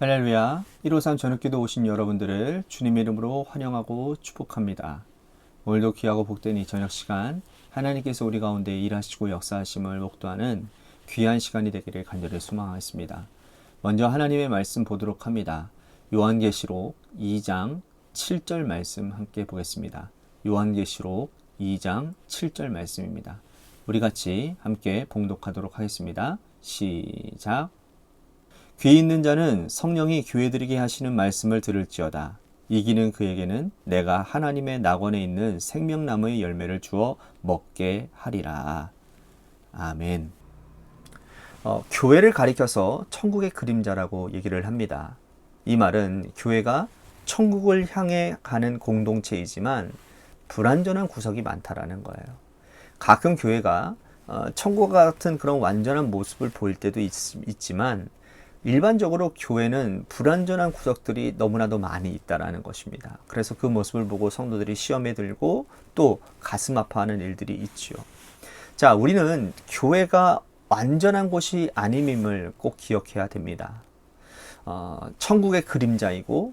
할렐루야, 153 저녁기도 오신 여러분들을 주님의 이름으로 환영하고 축복합니다. 오늘도 귀하고 복된 이 저녁 시간, 하나님께서 우리 가운데 일하시고 역사하심을 목도하는 귀한 시간이 되기를 간절히 소망하겠습니다. 먼저 하나님의 말씀 보도록 합니다. 요한계시록 2장 7절 말씀 함께 보겠습니다. 요한계시록 2장 7절 말씀입니다. 우리 같이 함께 봉독하도록 하겠습니다. 시작. 귀 있는 자는 성령이 교회들에게 하시는 말씀을 들을지어다. 이기는 그에게는 내가 하나님의 낙원에 있는 생명나무의 열매를 주어 먹게 하리라. 아멘. 교회를 가리켜서 천국의 그림자라고 얘기를 합니다. 이 말은 교회가 천국을 향해 가는 공동체이지만 불완전한 구석이 많다라는 거예요. 가끔 교회가 천국 같은 그런 완전한 모습을 보일 때도 있지만 일반적으로 교회는 불완전한 구석들이 너무나도 많이 있다라는 것입니다. 그래서 그 모습을 보고 성도들이 시험에 들고 또 가슴 아파하는 일들이 있지요. 자, 우리는 교회가 완전한 곳이 아님임을 꼭 기억해야 됩니다. 천국의 그림자이고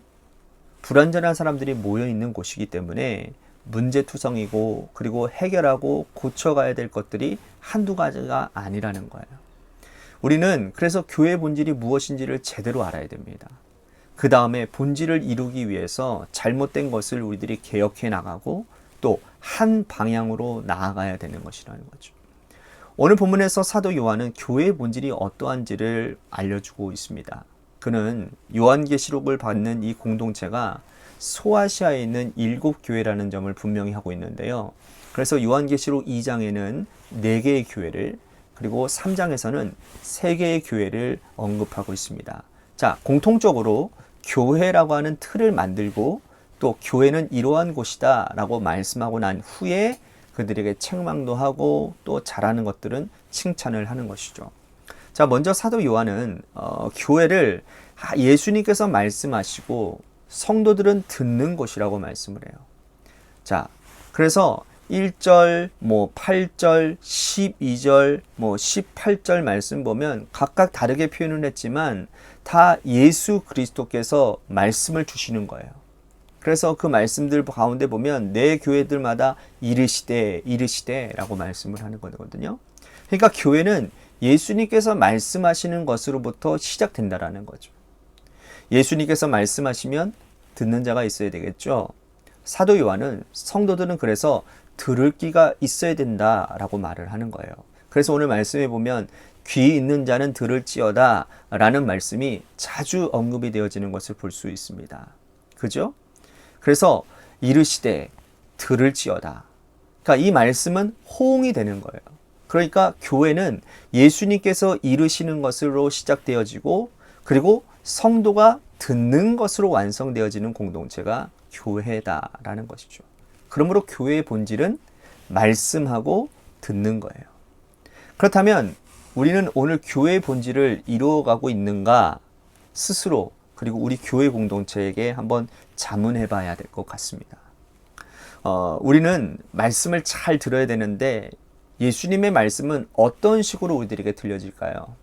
불완전한 사람들이 모여 있는 곳이기 때문에 문제투성이고 그리고 해결하고 고쳐가야 될 것들이 한두 가지가 아니라는 거예요. 우리는 그래서 교회의 본질이 무엇인지를 제대로 알아야 됩니다. 그 다음에 본질을 이루기 위해서 잘못된 것을 우리들이 개혁해 나가고 또 한 방향으로 나아가야 되는 것이라는 거죠. 오늘 본문에서 사도 요한은 교회의 본질이 어떠한지를 알려주고 있습니다. 그는 요한계시록을 받는 이 공동체가 소아시아에 있는 7교회라는 점을 분명히 하고 있는데요. 그래서 요한계시록 2장에는 4개의 교회를 그리고 3장에서는 3개의 교회를 언급하고 있습니다. 자, 공통적으로 교회라고 하는 틀을 만들고 또 교회는 이러한 곳이다 라고 말씀하고 난 후에 그들에게 책망도 하고 또 잘하는 것들은 칭찬을 하는 것이죠. 자, 먼저 사도 요한은 교회를 예수님께서 말씀하시고 성도들은 듣는 곳이라고 말씀을 해요. 자, 그래서 1절, 8절, 12절, 18절 말씀 보면 각각 다르게 표현을 했지만 다 예수 그리스도께서 말씀을 주시는 거예요. 그래서 그 말씀들 가운데 보면 내 교회들마다 이르시되 라고 말씀을 하는 거거든요. 그러니까 교회는 예수님께서 말씀하시는 것으로부터 시작된다라는 거죠. 예수님께서 말씀하시면 듣는 자가 있어야 되겠죠. 사도 요한은 성도들은 그래서 들을 귀가 있어야 된다라고 말을 하는 거예요. 그래서 오늘 말씀에 보면 귀 있는 자는 들을지어다 라는 말씀이 자주 언급이 되어지는 것을 볼 수 있습니다. 그죠? 그래서 이르시되 들을지어다. 그러니까 이 말씀은 호응이 되는 거예요. 그러니까 교회는 예수님께서 이르시는 것으로 시작되어지고 그리고 성도가 듣는 것으로 완성되어지는 공동체가 교회다라는 것이죠. 그러므로 교회의 본질은 말씀하고 듣는 거예요. 그렇다면 우리는 오늘 교회의 본질을 이루어가고 있는가 스스로 그리고 우리 교회 공동체에게 한번 자문해 봐야 될 것 같습니다. 우리는 말씀을 잘 들어야 되는데 예수님의 말씀은 어떤 식으로 우리들에게 들려질까요?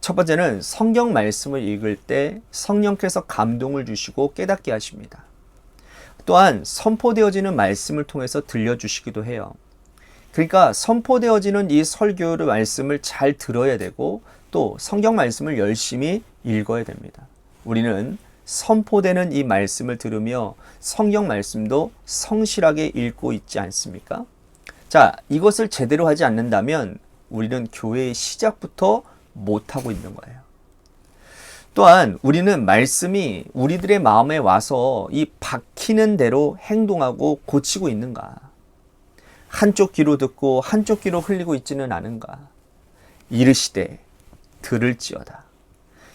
첫 번째는 성경 말씀을 읽을 때 성령께서 감동을 주시고 깨닫게 하십니다. 또한 선포되어지는 말씀을 통해서 들려주시기도 해요. 그러니까 선포되어지는 이 설교의 말씀을 잘 들어야 되고 또 성경 말씀을 열심히 읽어야 됩니다. 우리는 선포되는 이 말씀을 들으며 성경 말씀도 성실하게 읽고 있지 않습니까? 자, 이것을 제대로 하지 않는다면 우리는 교회의 시작부터 못하고 있는 거예요. 또한 우리는 말씀이 우리들의 마음에 와서 이 박히는 대로 행동하고 고치고 있는가? 한쪽 귀로 듣고 한쪽 귀로 흘리고 있지는 않은가? 이르시되 들을지어다.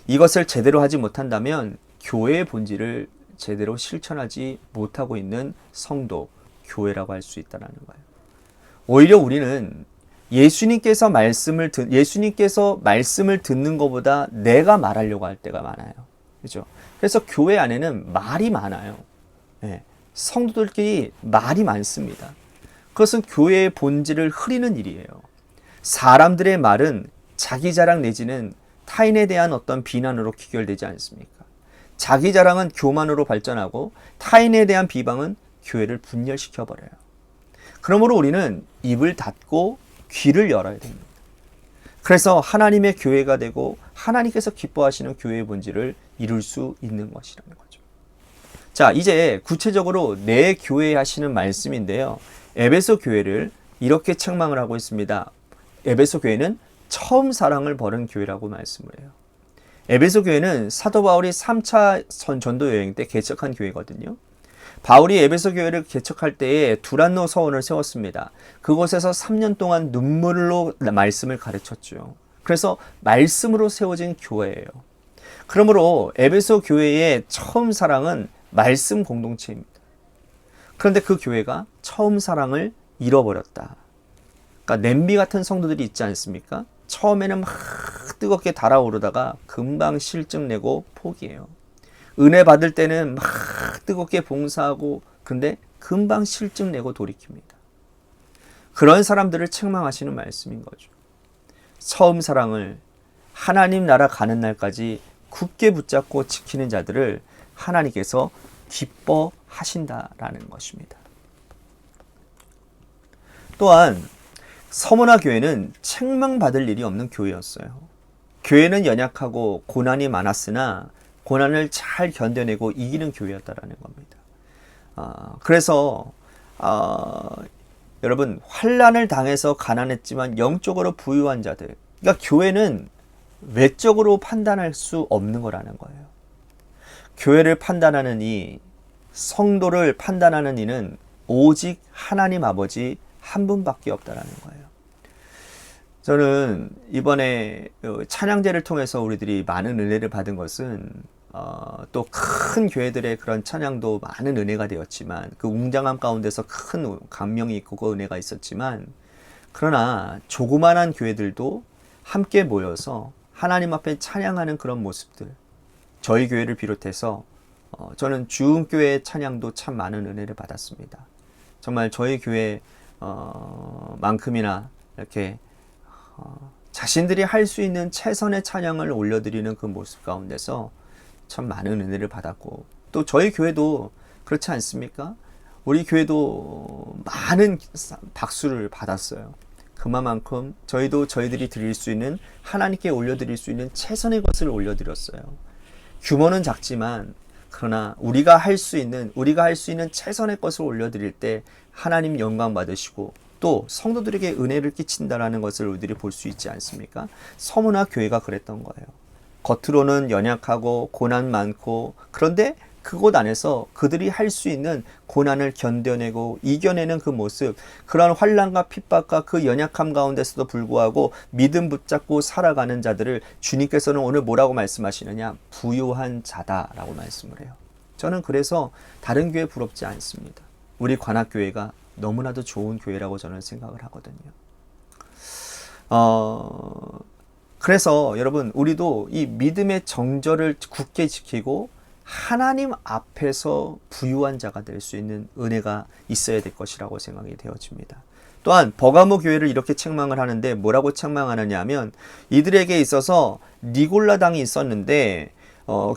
이것을 제대로 하지 못한다면 교회의 본질을 제대로 실천하지 못하고 있는 성도, 교회라고 할 수 있다는 거예요. 오히려 우리는 예수님께서 말씀을 듣는 것보다 내가 말하려고 할 때가 많아요. 그렇죠? 그래서 교회 안에는 말이 많아요. 네. 성도들끼리 말이 많습니다. 그것은 교회의 본질을 흐리는 일이에요. 사람들의 말은 자기 자랑 내지는 타인에 대한 어떤 비난으로 귀결되지 않습니까? 자기 자랑은 교만으로 발전하고 타인에 대한 비방은 교회를 분열시켜 버려요. 그러므로 우리는 입을 닫고 귀를 열어야 됩니다. 그래서 하나님의 교회가 되고 하나님께서 기뻐하시는 교회의 본질을 이룰 수 있는 것이라는 거죠. 자, 이제 구체적으로 내 교회 하시는 말씀인데요. 에베소 교회를 이렇게 책망을 하고 있습니다. 에베소 교회는 처음 사랑을 버린 교회라고 말씀을 해요. 에베소 교회는 사도 바울이 3차 전도 여행 때 개척한 교회거든요. 바울이 에베소 교회를 개척할 때에 두란노 서원을 세웠습니다. 그곳에서 3년 동안 눈물로 말씀을 가르쳤죠. 그래서 말씀으로 세워진 교회예요. 그러므로 에베소 교회의 처음 사랑은 말씀 공동체입니다. 그런데 그 교회가 처음 사랑을 잃어버렸다. 그러니까 냄비 같은 성도들이 있지 않습니까? 처음에는 막 뜨겁게 달아오르다가 금방 실증내고 포기해요. 은혜 받을 때는 막 뜨겁게 봉사하고 근데 금방 실증내고 돌이킵니다. 그런 사람들을 책망하시는 말씀인 거죠. 처음 사랑을 하나님 나라 가는 날까지 굳게 붙잡고 지키는 자들을 하나님께서 기뻐하신다라는 것입니다. 또한 서문화 교회는 책망받을 일이 없는 교회였어요. 교회는 연약하고 고난이 많았으나 고난을 잘 견뎌내고 이기는 교회였다라는 겁니다. 그래서 여러분 환난을 당해서 가난했지만 영적으로 부유한 자들, 그러니까 교회는 외적으로 판단할 수 없는 거라는 거예요. 교회를 판단하는 이, 성도를 판단하는 이는 오직 하나님 아버지 한 분밖에 없다라는 거예요. 저는 이번에 찬양제를 통해서 우리들이 많은 은혜를 받은 것은 또 큰 교회들의 그런 찬양도 많은 은혜가 되었지만 그 웅장함 가운데서 큰 감명이 있고 그 은혜가 있었지만 그러나 조그만한 교회들도 함께 모여서 하나님 앞에 찬양하는 그런 모습들, 저희 교회를 비롯해서 저는 주음교회의 찬양도 참 많은 은혜를 받았습니다. 정말 저희 교회 만큼이나 이렇게 자신들이 할 수 있는 최선의 찬양을 올려드리는 그 모습 가운데서 참 많은 은혜를 받았고, 또 저희 교회도 그렇지 않습니까? 우리 교회도 많은 박수를 받았어요. 그만큼 저희도 저희들이 드릴 수 있는, 하나님께 올려드릴 수 있는 최선의 것을 올려드렸어요. 규모는 작지만 그러나 우리가 할 수 있는 최선의 것을 올려드릴 때 하나님 영광 받으시고 또 성도들에게 은혜를 끼친다라는 것을 우리들이 볼 수 있지 않습니까? 서문화 교회가 그랬던 거예요. 겉으로는 연약하고 고난 많고, 그런데 그곳 안에서 그들이 할 수 있는 고난을 견뎌내고 이겨내는 그 모습, 그런 환난과 핍박과 그 연약함 가운데서도 불구하고 믿음 붙잡고 살아가는 자들을 주님께서는 오늘 뭐라고 말씀하시느냐? 부유한 자다라고 말씀을 해요. 저는 그래서 다른 교회 부럽지 않습니다. 우리 관악교회가 너무나도 좋은 교회라고 저는 생각을 하거든요. 그래서 여러분, 우리도 이 믿음의 정절을 굳게 지키고 하나님 앞에서 부유한 자가 될 수 있는 은혜가 있어야 될 것이라고 생각이 되어집니다. 또한 버가모 교회를 이렇게 책망을 하는데 뭐라고 책망하느냐 하면, 이들에게 있어서 니골라당이 있었는데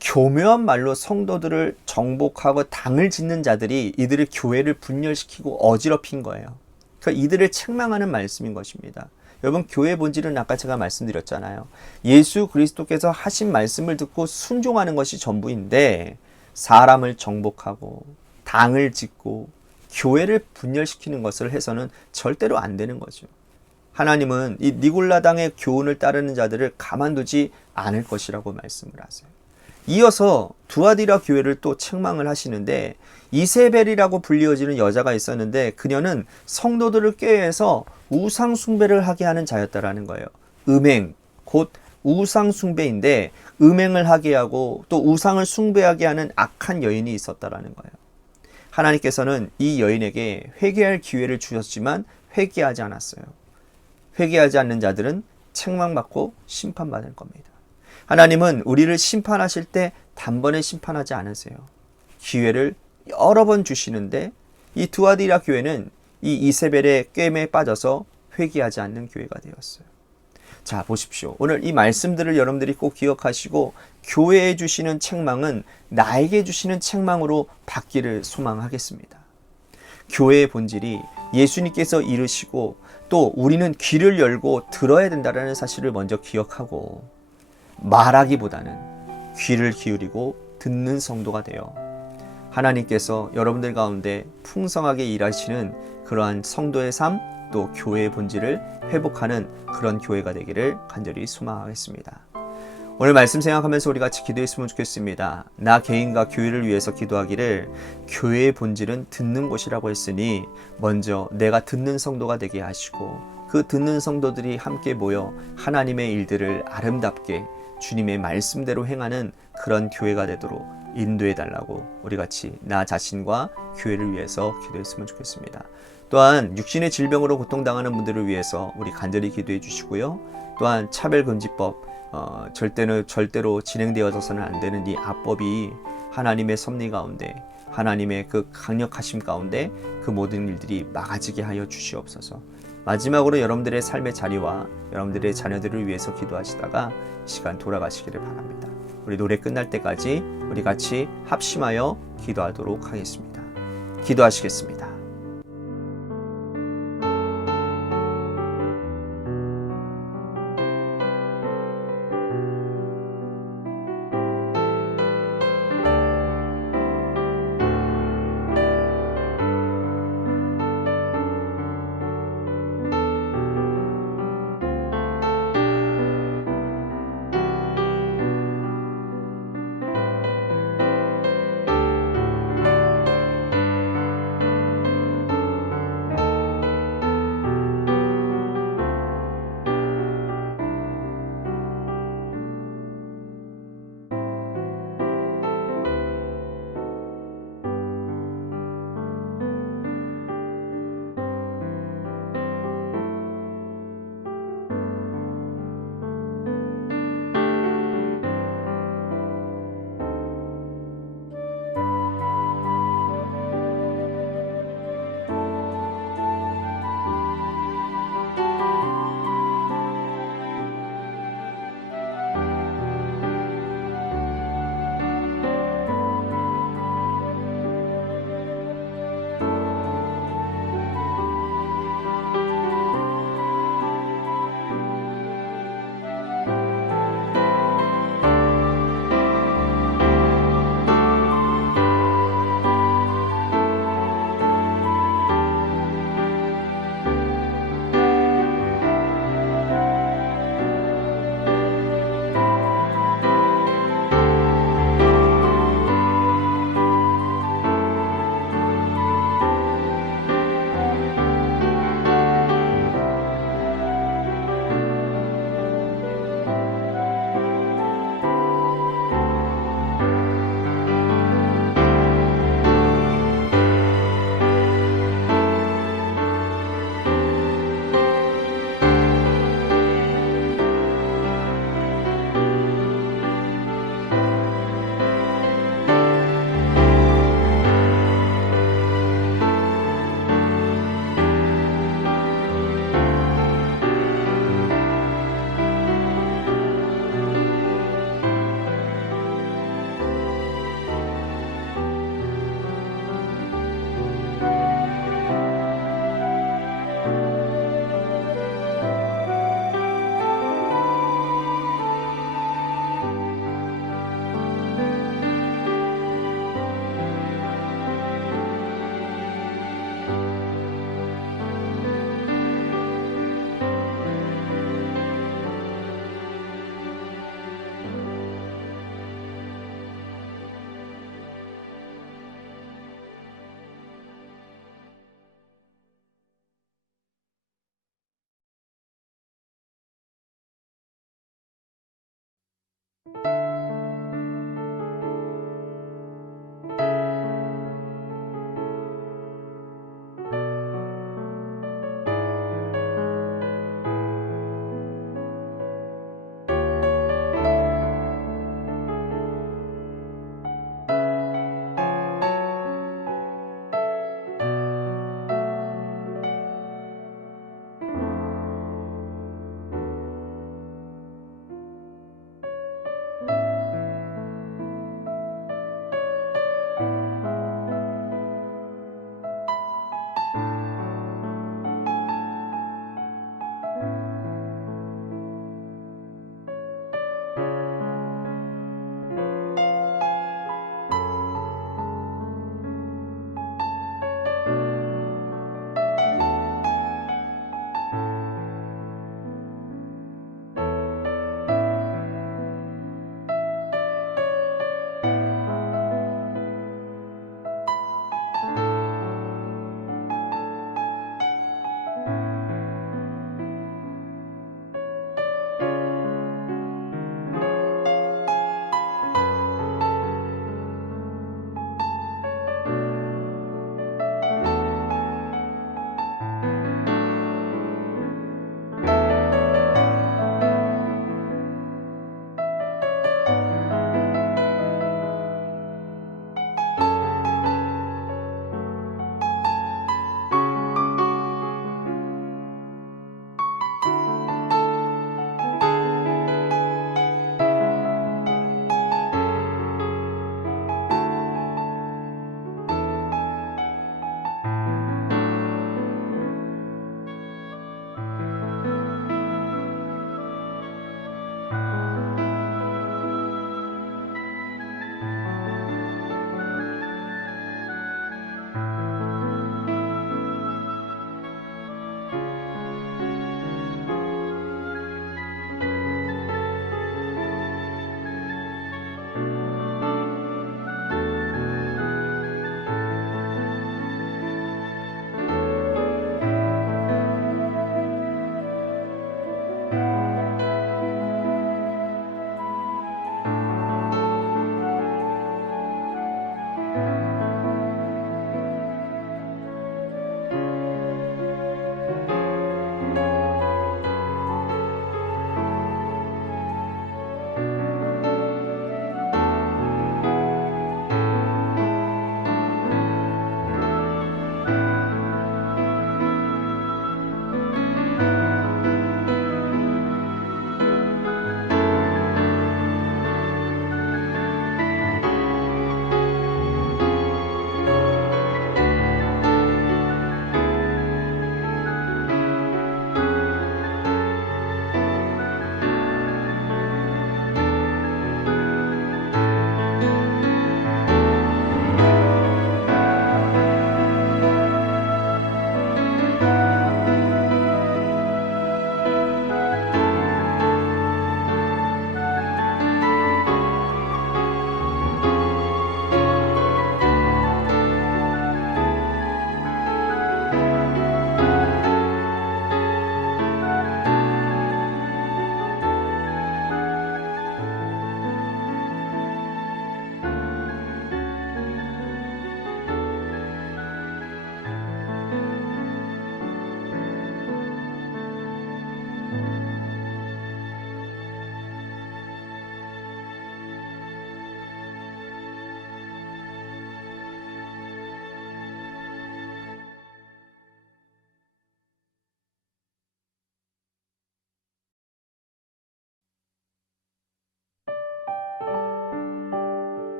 교묘한 말로 성도들을 정복하고 당을 짓는 자들이 이들의 교회를 분열시키고 어지럽힌 거예요. 그러니까 이들을 책망하는 말씀인 것입니다. 여러분, 교회 본질은 아까 제가 말씀드렸잖아요. 예수 그리스도께서 하신 말씀을 듣고 순종하는 것이 전부인데, 사람을 정복하고 당을 짓고 교회를 분열시키는 것을 해서는 절대로 안 되는 거죠. 하나님은 이 니골라당의 교훈을 따르는 자들을 가만두지 않을 것이라고 말씀을 하세요. 이어서 두아디라 교회를 또 책망을 하시는데, 이세벨이라고 불리어지는 여자가 있었는데 그녀는 성도들을 꾀해서 우상 숭배를 하게 하는 자였다라는 거예요. 음행, 곧 우상 숭배인데 음행을 하게 하고 또 우상을 숭배하게 하는 악한 여인이 있었다라는 거예요. 하나님께서는 이 여인에게 회개할 기회를 주셨지만 회개하지 않았어요. 회개하지 않는 자들은 책망받고 심판받을 겁니다. 하나님은 우리를 심판하실 때 단번에 심판하지 않으세요. 기회를 여러 번 주시는데, 이 두아디라 교회는 이 이세벨의 꾀임에 빠져서 회개하지 않는 교회가 되었어요. 자, 보십시오. 오늘 이 말씀들을 여러분들이 꼭 기억하시고 교회에 주시는 책망은 나에게 주시는 책망으로 받기를 소망하겠습니다. 교회의 본질이 예수님께서 이르시고 또 우리는 귀를 열고 들어야 된다는 사실을 먼저 기억하고 말하기보다는 귀를 기울이고 듣는 성도가 되어 하나님께서 여러분들 가운데 풍성하게 일하시는 그러한 성도의 삶, 또 교회의 본질을 회복하는 그런 교회가 되기를 간절히 소망하겠습니다. 오늘 말씀 생각하면서 우리 같이 기도했으면 좋겠습니다. 나 개인과 교회를 위해서 기도하기를 교회의 본질은 듣는 곳이라고 했으니 먼저 내가 듣는 성도가 되게 하시고 그 듣는 성도들이 함께 모여 하나님의 일들을 아름답게 주님의 말씀대로 행하는 그런 교회가 되도록 인도해 달라고 우리 같이 나 자신과 교회를 위해서 기도했으면 좋겠습니다. 또한 육신의 질병으로 고통당하는 분들을 위해서 우리 간절히 기도해 주시고요. 또한 차별금지법 절대로 진행되어져서는 안 되는 이 악법이 하나님의 섭리 가운데 하나님의 그 강력하심 가운데 그 모든 일들이 막아지게 하여 주시옵소서. 마지막으로 여러분들의 삶의 자리와 여러분들의 자녀들을 위해서 기도하시다가 시간 돌아가시기를 바랍니다. 우리 노래 끝날 때까지 우리 같이 합심하여 기도하도록 하겠습니다. 기도하시겠습니다.